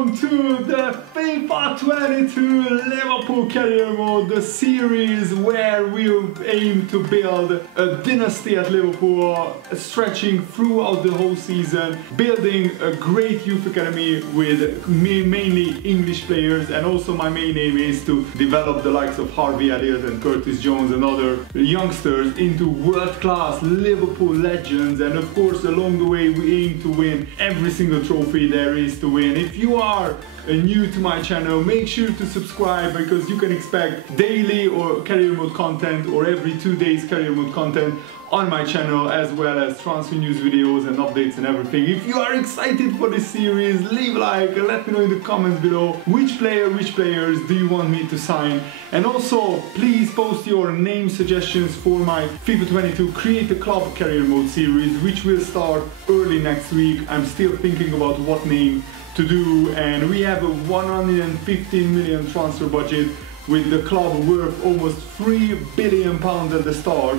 welcome to the FIFA 22 Liverpool Career Mode, the series where we aim to build a dynasty at Liverpool, stretching throughout the whole season, building a great youth academy with mainly English players, and also my main aim is to develop the likes of Harvey Elliott and Curtis Jones and other youngsters into world-class Liverpool legends. And of course, along the way we aim to win every single trophy there is to win. If you are new to my channel, make sure to subscribe, because you can expect daily or career mode content, or every 2 days career mode content on my channel, as well as transfer news videos and updates and everything. If you are excited for this series, leave a like and let me know in the comments below which players do you want me to sign. And also please post your name suggestions for my FIFA 22 Create a Club Career Mode series, which will start early next week. I'm still thinking about what name to do, and we have a 115 million transfer budget with the club worth almost £3 billion at the start.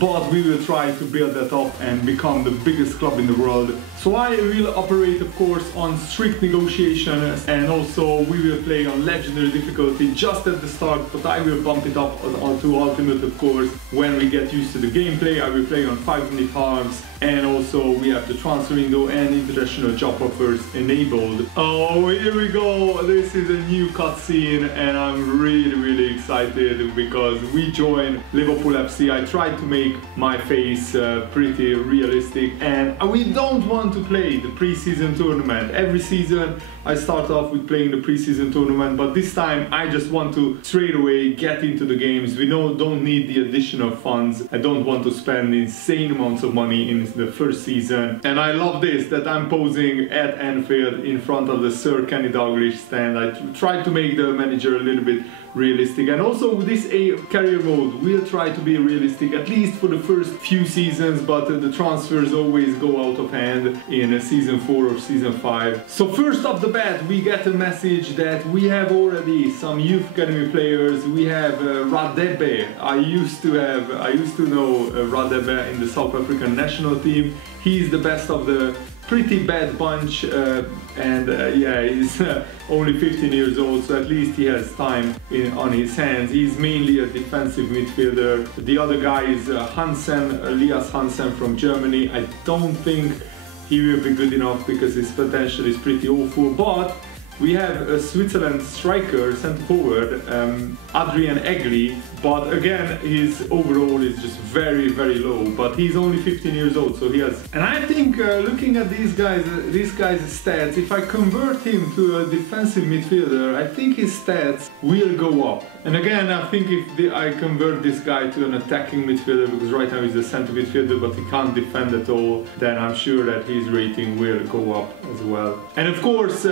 But we will try to build that up and become the biggest club in the world. So I will operate, of course, on strict negotiations, and also we will play on legendary difficulty just at the start, but I will bump it up to ultimate, of course, when we get used to the gameplay. I will play on 5-minute halves, and also we have the transfer window and international job offers enabled. Oh, here we go. This is a new cutscene, and I'm really excited because we join Liverpool FC. I tried to make my face pretty realistic, and we don't want to play the pre-season tournament. Every season I start off with playing the pre-season tournament, but this time I just want to straight away get into the games. We don't need the additional funds. I don't want to spend insane amounts of money in the first season. And I love this, that I'm posing at Anfield in front of the Sir Kenny Dalglish stand. I tried to make the manager a little bit realistic, and also with this career mode we'll try to be realistic, at least for the first few seasons, but the transfers always go out of hand in season 4 or season 5. So first off the bat we get a message that we have already some youth academy players. We have Radebe. I used to know Radebe in the South African national team. He's the best of the pretty bad bunch, and yeah, he's only 15 years old, so at least he has time on his hands. He's mainly a defensive midfielder. The other guy is Elias Hansen from Germany. I don't think he will be good enough because his potential is pretty awful, but we have a Switzerland striker, centre forward, Adrian Egli, but again his overall is just very low, but he's only 15 years old, so he has. And I think looking at these guys' stats, if I convert him to a defensive midfielder, I think his stats will go up. And again, I think if I convert this guy to an attacking midfielder, because right now he's a centre midfielder but he can't defend at all, then I'm sure that his rating will go up as well. And of course,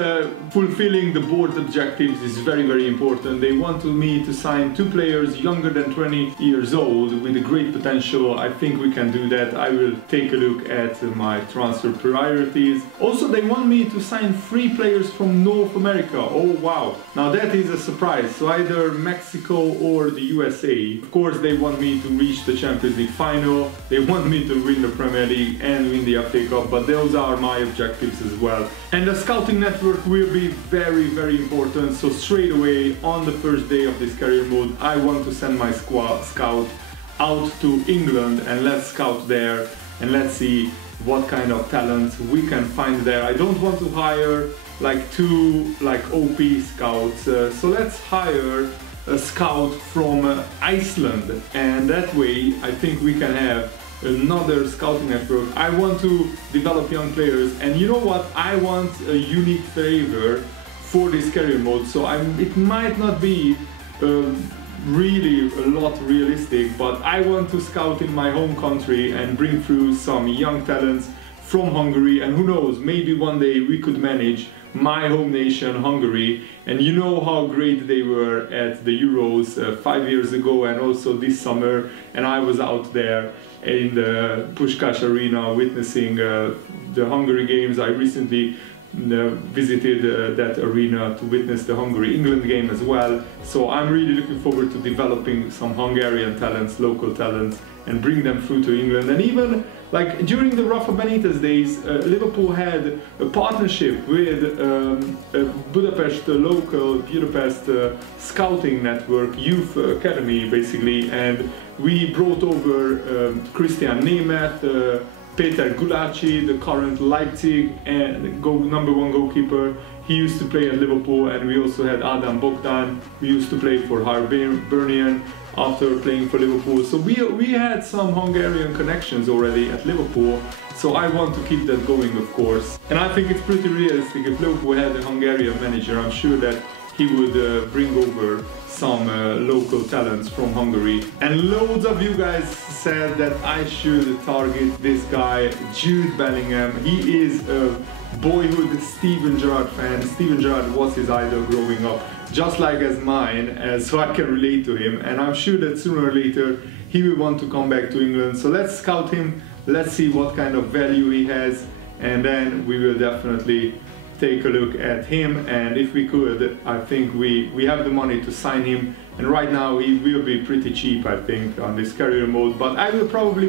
fulfilling the board objectives is very important. They want me to sign 2 players younger than 20 years old with a great potential. I think we can do that. I will take a look at my transfer priorities. Also, they want me to sign 3 players from North America. Oh wow, now that is a surprise. So either Mexico or the USA. Of course, they want me to reach the Champions League final. They want me to win the Premier League and win the FA Cup, but those are my objectives as well. And the scouting network will be very important. So straight away on the first day of this career mode, I want to send my scout out to England, and let's scout there and let's see what kind of talents we can find there. I don't want to hire like 2 OP scouts, so let's hire a scout from Iceland, and that way I think we can have another scouting network. I want to develop young players, and you know what, I want a unique flavor for this career mode. So it might not be really a lot realistic, but I want to scout in my home country and bring through some young talents from Hungary, and who knows, maybe one day we could manage my home nation, Hungary. And you know how great they were at the Euros 5 years ago and also this summer, and I was out there in the Puskás Arena witnessing the Hungary games. I recently visited that arena to witness the Hungary-England game as well. So I'm really looking forward to developing some Hungarian talents, local talents, and bring them through to England. And even like during the Rafa Benitez days, Liverpool had a partnership with Budapest, local Budapest scouting network, youth academy basically, and we brought over Christian Nemeth, Peter Gulacsi, the current Leipzig and #1 goalkeeper. He used to play at Liverpool, and we also had Adam Bogdan, who used to play for Hibernian after playing for Liverpool. So we had some Hungarian connections already at Liverpool, so I want to keep that going, of course. And I think it's pretty realistic. If Liverpool had a Hungarian manager, I'm sure that he would bring over some local talents from Hungary. And loads of you guys said that I should target this guy, Jude Bellingham. He is a boyhood Steven Gerrard fan. Steven Gerrard was his idol growing up, just like as mine, so I can relate to him. And I'm sure that sooner or later he will want to come back to England. So let's scout him, let's see what kind of value he has, and then we will definitely take a look at him. And if we could, I think we have the money to sign him, and right now he will be pretty cheap, I think, on this career mode. But I will probably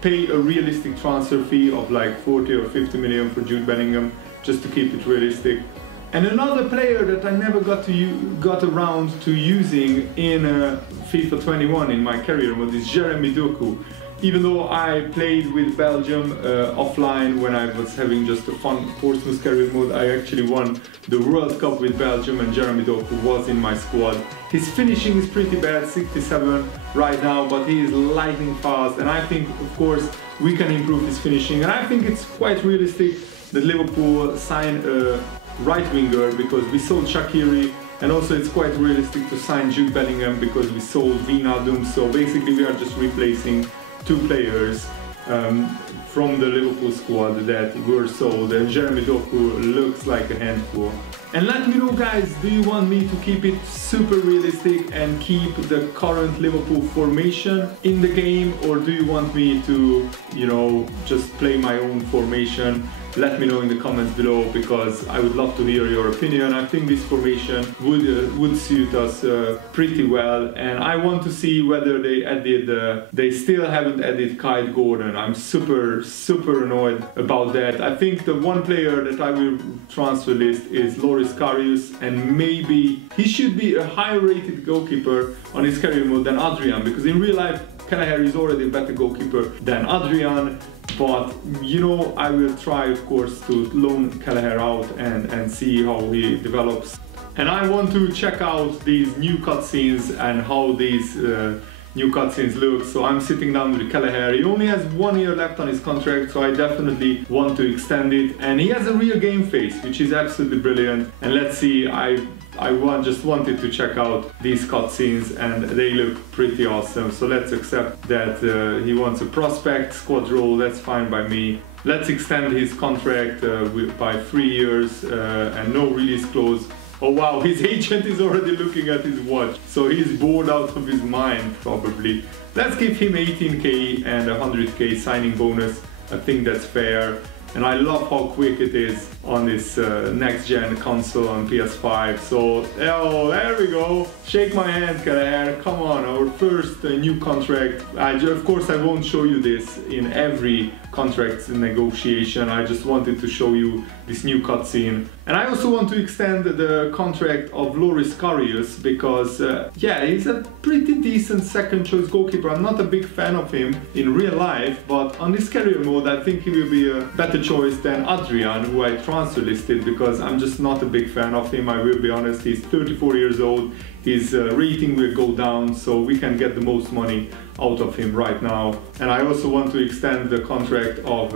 pay a realistic transfer fee of like 40 or 50 million for Jude Bellingham, just to keep it realistic. And another player that I never got around to using in FIFA 21 in my career mode is Jeremy Doku. Even though I played with Belgium offline when I was having just a fun Portsmouth career mode, I actually won the World Cup with Belgium, and Jeremy Doku was in my squad. His finishing is pretty bad, 67 right now, but he is lightning fast, and I think, of course, we can improve his finishing. And I think it's quite realistic that Liverpool sign a right winger, because we sold Shaqiri, and also it's quite realistic to sign Jude Bellingham because we sold Wijnaldum. So basically we are just replacing two players from the Liverpool squad that were sold, and Jeremy Doku looks like a handful. And let me know, guys, do you want me to keep it super realistic and keep the current Liverpool formation in the game, or do you want me to, you know, just play my own formation? Let me know in the comments below, because I would love to hear your opinion. I think this formation would suit us pretty well, and I want to see whether they still haven't added Kyle Gordon. I'm super annoyed about that. I think the one player that I will transfer list is Loris Karius, and maybe he should be a higher rated goalkeeper on his career mode than Adrian, because in real life Kelleher is already a better goalkeeper than Adrian. But, you know, I will try, of course, to loan Kelleher out and see how he develops. And I want to check out these new cutscenes and how these new cutscenes look. So I'm sitting down with Kelleher. He only has 1 year left on his contract, so I definitely want to extend it. And he has a real game face, which is absolutely brilliant. And let's see, I just wanted to check out these cutscenes, and they look pretty awesome. So let's accept that he wants a prospect squad role. That's fine by me. Let's extend his contract by 3 years and no release clause. Oh wow, his agent is already looking at his watch, so he's bored out of his mind probably. Let's give him 18k and 100k signing bonus. I think that's fair. And I love how quick it is on this next-gen console on PS5. So, oh, there we go. Shake my hand, Kelleher. Come on, our first new contract. Of course, I won't show you this in every contract negotiation. I just wanted to show you this new cutscene. And I also want to extend the contract of Loris Karius, because, yeah, he's a pretty decent second choice goalkeeper. I'm not a big fan of him in real life, but on this career mode, I think he will be a better choice than Adrian, who I transfer listed, because I'm just not a big fan of him. I will be honest. He's 34 years old. His rating will go down, so we can get the most money out of him right now. And I also want to extend the contract of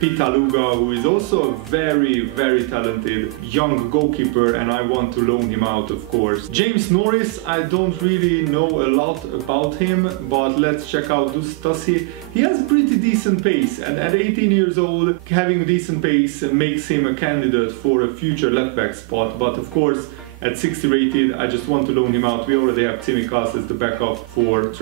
Pitaluga, who is also a very talented young goalkeeper, and I want to loan him out, of course. James Norris, I don't really know a lot about him, but let's check out he has pretty decent pace, and at 18 years old, having decent pace makes him a candidate for a future left back spot. But of course, at 60 rated, I just want to loan him out. We already have Tsimikas as the backup for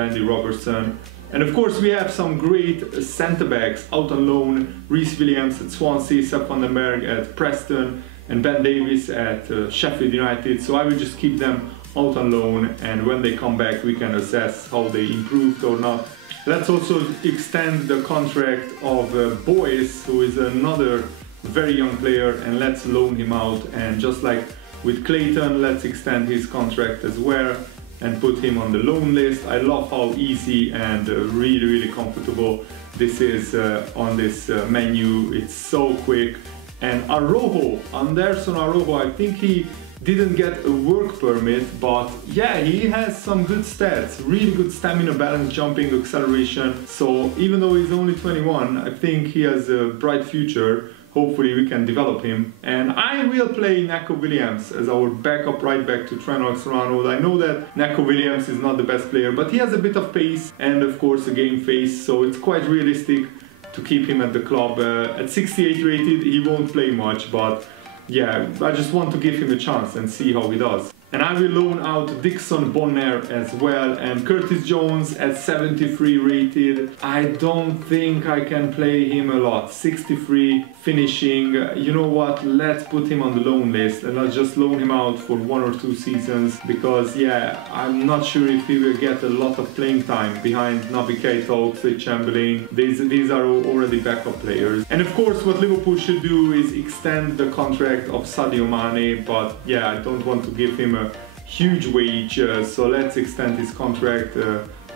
Andy Robertson. And of course we have some great centre-backs out on loan. Reece Williams at Swansea, Sepp Vandenberg at Preston, and Ben Davies at Sheffield United. So I will just keep them out on loan, and when they come back we can assess how they improved or not. Let's also extend the contract of Boyce, who is another very young player, and let's loan him out. And just like with Clayton, let's extend his contract as well and put him on the loan list. I love how easy and really comfortable this is on this menu. It's so quick. And Anderson Araujo, I think he didn't get a work permit, but yeah, he has some good stats, really good stamina, balance, jumping, acceleration. So even though he's only 21, I think he has a bright future. Hopefully we can develop him. And I will play Neco Williams as our backup right back to Trent Alexander-Arnold. I know that Neco Williams is not the best player, but he has a bit of pace and of course a game face, so it's quite realistic to keep him at the club. At 68 rated, he won't play much, but yeah, I just want to give him a chance and see how he does. And I will loan out Dixon Bonner as well, and Curtis Jones at 73 rated. I don't think I can play him a lot. 63 finishing. You know what? Let's put him on the loan list and I'll just loan him out for 1 or 2 seasons, because yeah, I'm not sure if he will get a lot of playing time behind Naby Keita, Oxlade-Chamberlain. These are already backup players. And of course what Liverpool should do is extend the contract of Sadio Mane, but yeah, I don't want to give him a huge wage, so let's extend his contract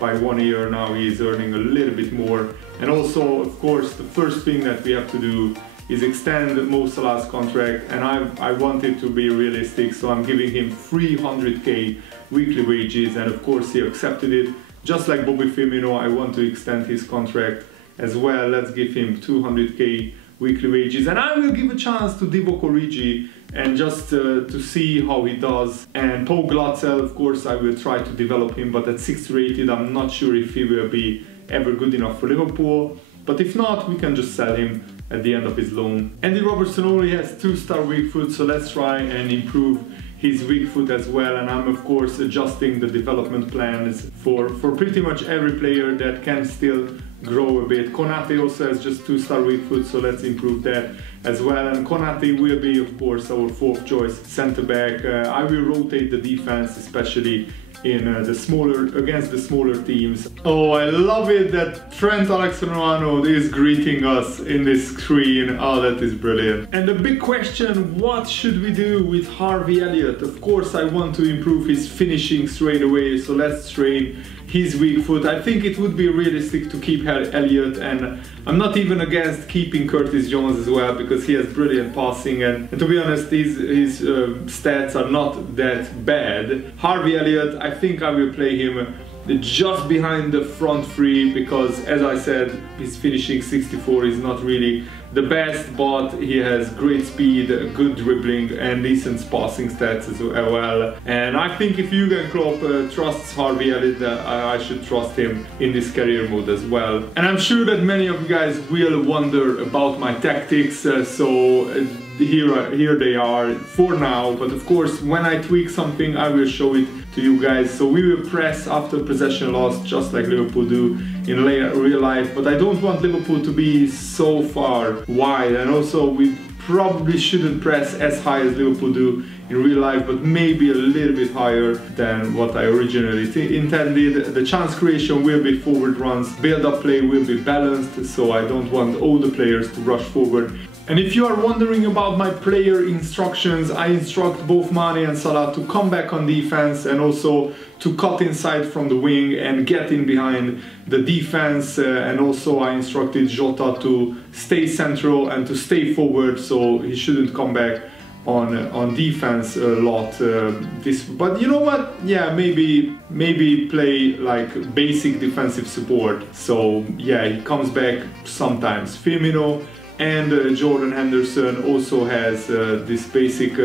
by 1 year. Now he is earning a little bit more. And also, of course, the first thing that we have to do is extend Mo Salah's contract, and I want it to be realistic, so I'm giving him 300k weekly wages, and of course he accepted it. Just like Bobby Firmino, I want to extend his contract as well. Let's give him 200k weekly wages, and I will give a chance to Divock Origi, and just to see how he does. And Paul Glatzel, of course, I will try to develop him, but at 60 rated, I'm not sure if he will be ever good enough for Liverpool. But if not, we can just sell him at the end of his loan. Andy Robertson only has 2-star weak foot, so let's try and improve his weak foot as well. And I'm of course adjusting the development plans for pretty much every player that can still grow a bit. Konate also has just 2-star weak foot, so let's improve that as well. And Konate will be of course our 4th choice centre back. I will rotate the defense, especially in against the smaller teams. Oh, I love it that Trent Alexander-Arnold is greeting us in this screen. Oh, that is brilliant. And the big question, what should we do with Harvey Elliott? Of course I want to improve his finishing straight away, so let's train his weak foot. I think it would be realistic to keep Elliott, and I'm not even against keeping Curtis Jones as well, because he has brilliant passing, and to be honest, his stats are not that bad. Harvey Elliott, I think I will play him just behind the front 3, because as I said, his finishing 64 is not really the best, but he has great speed, good dribbling and decent passing stats as well. And I think if Jurgen Klopp trusts Harvey Elliott, I should trust him in this career mode as well. And I'm sure that many of you guys will wonder about my tactics, so here they are for now. But of course, when I tweak something, I will show it to you guys. So we will press after possession loss, just like Liverpool do in real life, but I don't want Liverpool to be so far wide, and also we probably shouldn't press as high as Liverpool do in real life, but maybe a little bit higher than what I originally intended. The chance creation will be forward runs, build-up play will be balanced, so I don't want all the players to rush forward. And if you are wondering about my player instructions, I instruct both Mane and Salah to come back on defense, and also to cut inside from the wing and get in behind the defense. And also I instructed Jota to stay central and to stay forward, so he shouldn't come back on defense a lot. But you know what? Yeah, maybe play like basic defensive support. So yeah, he comes back sometimes. Firmino and Jordan Henderson also has this basic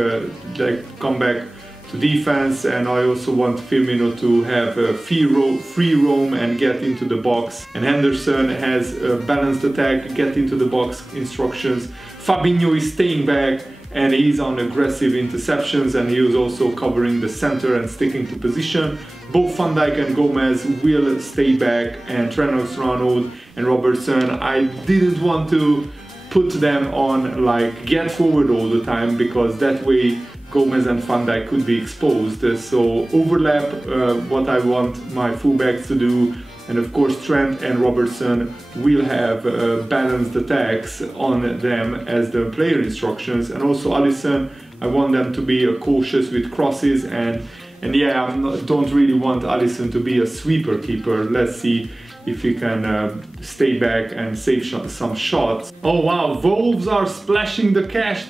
like comeback to defense, and I also want Firmino to have a free roam and get into the box, and Henderson has a balanced attack, get into the box instructions. Fabinho is staying back and he's on aggressive interceptions, and he was also covering the center and sticking to position. Both Van Dijk and Gomez will stay back, and Trent Alexander-Arnold and Robertson, I didn't want to put them on like get forward all the time, because that way Gomez and Van Dijk could be exposed. So overlap what I want my fullbacks to do, and of course Trent and Robertson will have balanced attacks on them as the player instructions, and also Alisson, I want them to be cautious with crosses, and yeah, I don't really want Alisson to be a sweeper keeper. Let's see if he can stay back and save some shots. Oh wow, Wolves are splashing the cash.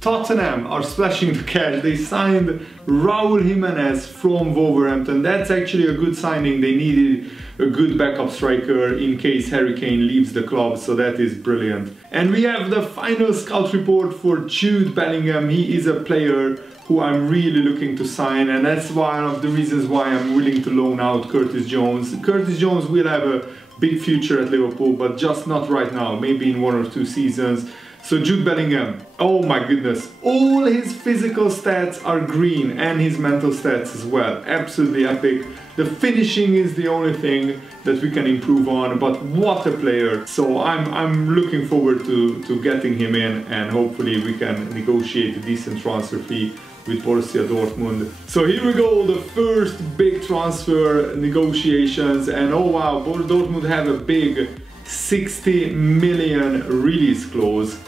Tottenham are splashing the cash. They signed Raul Jimenez from Wolverhampton. That's actually a good signing. They needed a good backup striker in case Harry Kane leaves the club, so that is brilliant. And we have the final scout report for Jude Bellingham. He is a player who I'm really looking to sign, and that's one of the reasons why I'm willing to loan out Curtis Jones. Curtis Jones will have a big future at Liverpool, but just not right now, maybe in 1 or 2 seasons. So Jude Bellingham, oh my goodness, all his physical stats are green and his mental stats as well. Absolutely epic. The finishing is the only thing that we can improve on, but what a player. So I'm looking forward to getting him in, and hopefully we can negotiate a decent transfer fee with Borussia Dortmund. So here we go, the first big transfer negotiations, and oh wow, Dortmund have a big 60 million release clause.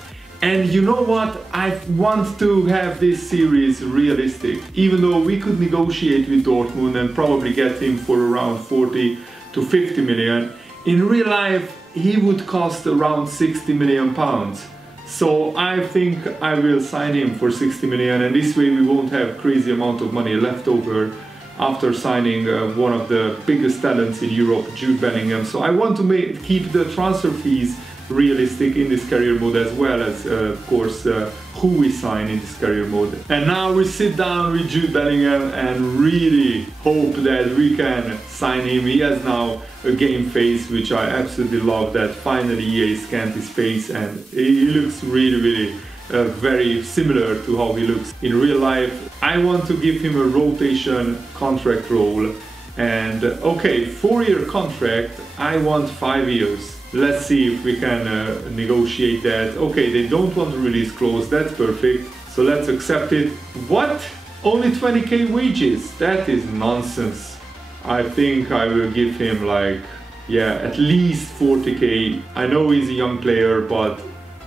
And you know what, I want to have this series realistic. Even though we could negotiate with Dortmund and probably get him for around 40 to 50 million, in real life he would cost around 60 million pounds. So I think I will sign him for 60 million, and this way we won't have crazy amount of money left over after signing one of the biggest talents in Europe, Jude Bellingham. So I want to keep the transfer fees realistic in this career mode, as well as of course who we sign in this career mode. And now we sit down with Jude Bellingham and really hope that we can sign him. He has now a game face, which I absolutely love, that finally EA scanned his face and he looks really very similar to how he looks in real life. I want to give him a rotation contract role, and okay, 4-year contract, I want 5 years. Let's see if we can negotiate that. Okay, they don't want to release clause, that's perfect. So let's accept it. What? Only 20k wages? That is nonsense. I think I will give him like, yeah, at least 40k. I know he's a young player, but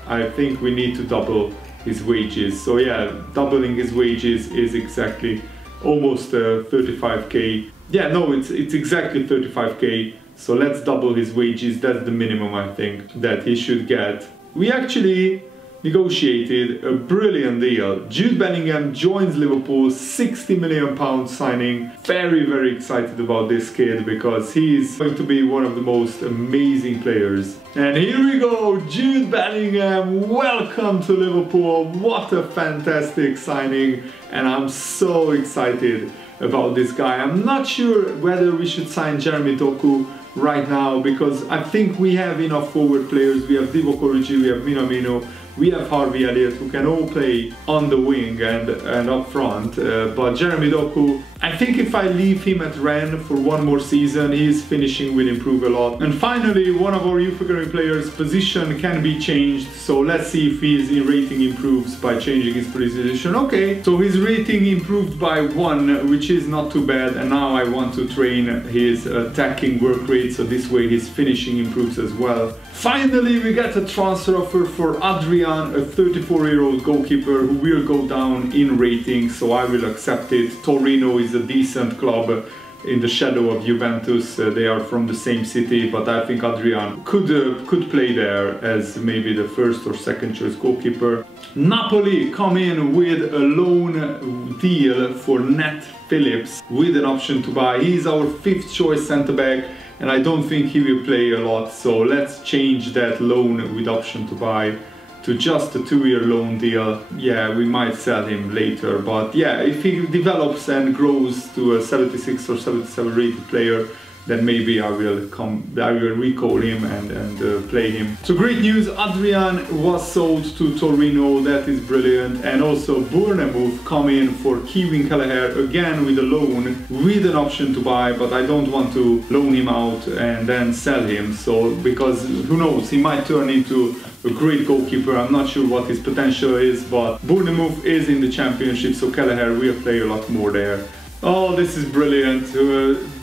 I think we need to double his wages. So yeah, doubling his wages is exactly almost 35k. Yeah, no, it's exactly 35k. So let's double his wages. That's the minimum I think that he should get. We actually negotiated a brilliant deal. Jude Bellingham joins Liverpool, 60 million pound signing. Very excited about this kid because he's going to be one of the most amazing players. And here we go, Jude Bellingham, welcome to Liverpool. What a fantastic signing, and I'm so excited about this guy. I'm not sure whether we should sign Jeremy Doku right now, because I think we have enough forward players. We have Divock Origi, we have Minamino, we have Harvey Elliott, who can all play on the wing and up front. But Jeremy Doku, I think if I leave him at Rennes for 1 more season, his finishing will improve a lot. And finally, one of our youth academy players' position can be changed. So let's see if his rating improves by changing his position. Okay, so his rating improved by 1, which is not too bad. And now I want to train his attacking work rate, so this way his finishing improves as well. Finally, we get a transfer offer for Adrian, a 34-year-old goalkeeper who will go down in rating, so I will accept it. Torino is a decent club in the shadow of Juventus. They are from the same city, but I think Adrian could play there as maybe the first or second choice goalkeeper. Napoli come in with a loan deal for Nat Phillips with an option to buy. He's our 5th choice centre-back, and I don't think he will play a lot, so let's change that loan with option to buy to just a 2-year loan deal. Yeah, we might sell him later, but yeah, if he develops and grows to a 76 or 77 rated player, then maybe I will recall him and play him. So great news, Adrian was sold to Torino, that is brilliant. And also Bournemouth come in for Kevin Kelleher, again with a loan, with an option to buy, but I don't want to loan him out and then sell him. So, because who knows, he might turn into a great goalkeeper. I'm not sure what his potential is, but Bournemouth is in the Championship, so Kelleher will play a lot more there. Oh, this is brilliant.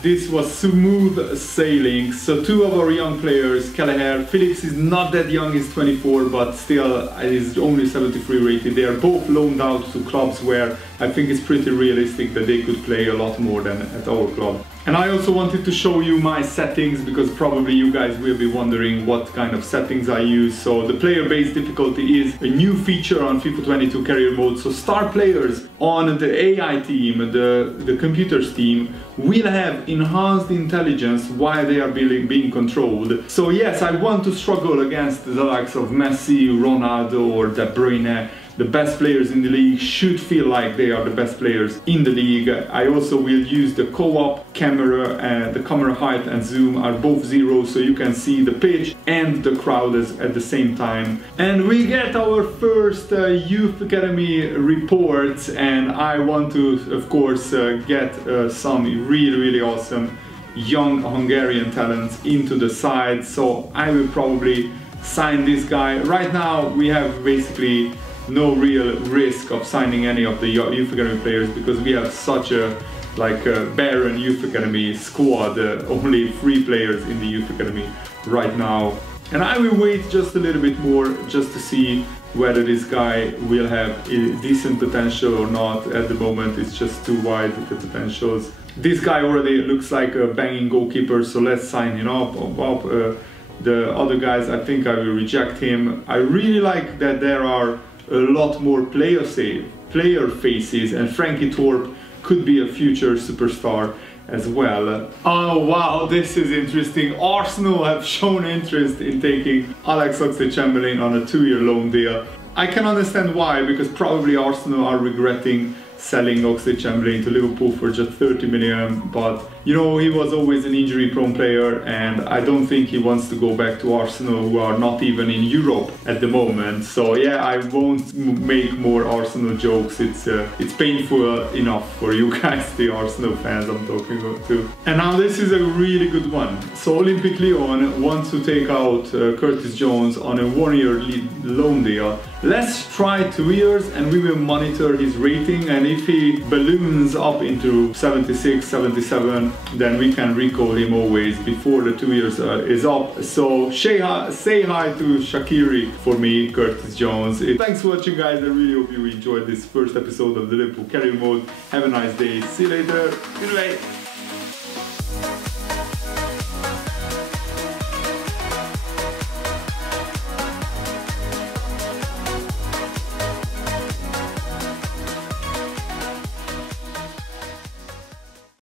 This was smooth sailing. So two of our young players, Kelleher, Phillips is not that young, he's 24, but still is only 73 rated. They are both loaned out to clubs where I think it's pretty realistic that they could play a lot more than at our club. And I also wanted to show you my settings, because probably you guys will be wondering what kind of settings I use. So the player-based difficulty is a new feature on FIFA 22 career mode. So star players on the AI team, the computers team, will have enhanced intelligence while they are being controlled. So yes, I want to struggle against the likes of Messi, Ronaldo or De Bruyne. The best players in the league should feel like they are the best players in the league. I also will use the co-op camera, and the camera height and zoom are both 0, so you can see the pitch and the crowd at the same time. And we get our first Youth Academy reports, and I want to, of course, get some really awesome young Hungarian talents into the side. So I will probably sign this guy. Right now we have basically no real risk of signing any of the Youth Academy players, because we have such a barren Youth Academy squad, only 3 players in the Youth Academy right now. And I will wait just a little bit more just to see whether this guy will have a decent potential or not. At the moment it's just too wide, the potentials. This guy already looks like a banging goalkeeper, so let's sign him up. The other guys, I think I will reject him. I really like that there are a lot more player faces, and Frankie Thorpe could be a future superstar as well. Oh wow, this is interesting. Arsenal have shown interest in taking Alex Oxlade-Chamberlain on a 2-year loan deal. I can understand why, because probably Arsenal are regretting selling Oxlade-Chamberlain to Liverpool for just 30 million, but you know, he was always an injury-prone player, and I don't think he wants to go back to Arsenal, who are not even in Europe at the moment. So yeah, I won't make more Arsenal jokes. It's painful enough for you guys, the Arsenal fans I'm talking to. And now this is a really good one. So Olympique Lyon wants to take out Curtis Jones on a 1-year loan deal. Let's try 2 years and we will monitor his rating, and if he balloons up into 76, 77, then we can recall him always before the 2 years is up. So say hi to Shaqiri for me, Curtis Jones. Thanks for watching, guys. I really hope you enjoyed this first episode of the Liverpool Career Mode. Have a nice day. See you later. Goodbye.